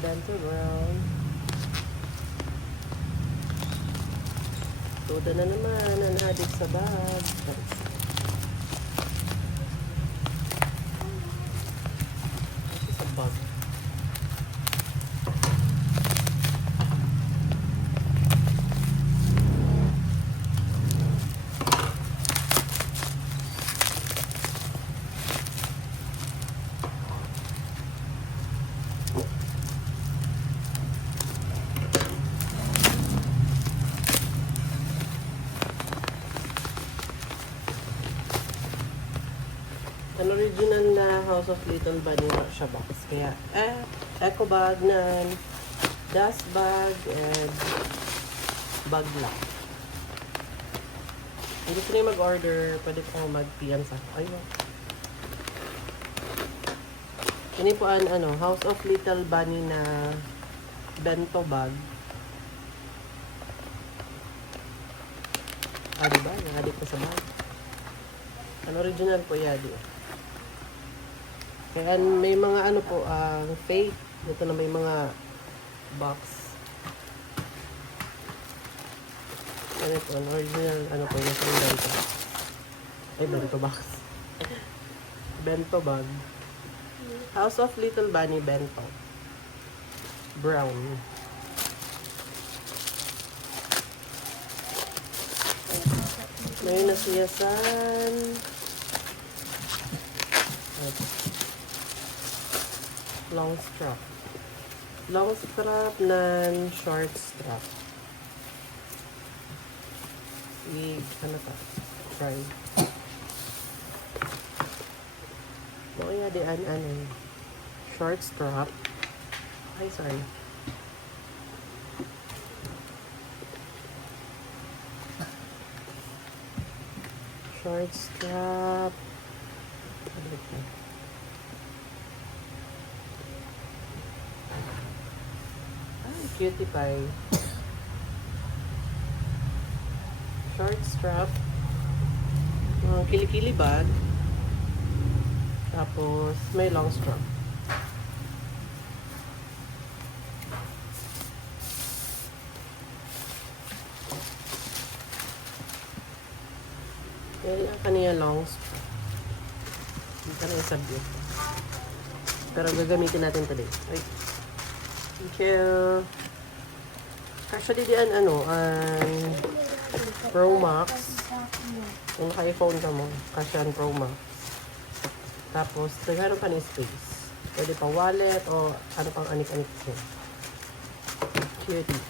Bento brown. Tuda na naman ang adik sa bag. Ito sa bag. An original na House of Little Bunny na siya box. Kaya, eco bag na dust bag and bag lang. Kung gusto niyo mag-order, pwede po mag-PM sa ako. Ayun. Ini po ang House of Little Bunny na bento bag. Diba? Nakadik ko sa bag. An original po yadi. Kaya may mga po, fake. Ito na may mga box. Ano po, an original, po yung bento. Ay, bento box. Bento bag. House of Little Bunny bento. Brown. May nasiyasan. Long strap. Long strap na short strap. Try. Kaya di short strap. Ay, sorry. Short strap. Ay, cutie pie. Short strap. Kilikili bag. Tapos, may long strap. Yan ang kaniya long strap. Dito na yung subject. Pero gagamitin natin today. Ay. Thank you. Actually, diyan Pro Max. Kung naka-iPhone ka mo, kasyan Pro Max. Tapos, nagkaroon pa ng space. Pwede pa wallet o ano pang anik-anik siya. Cutie.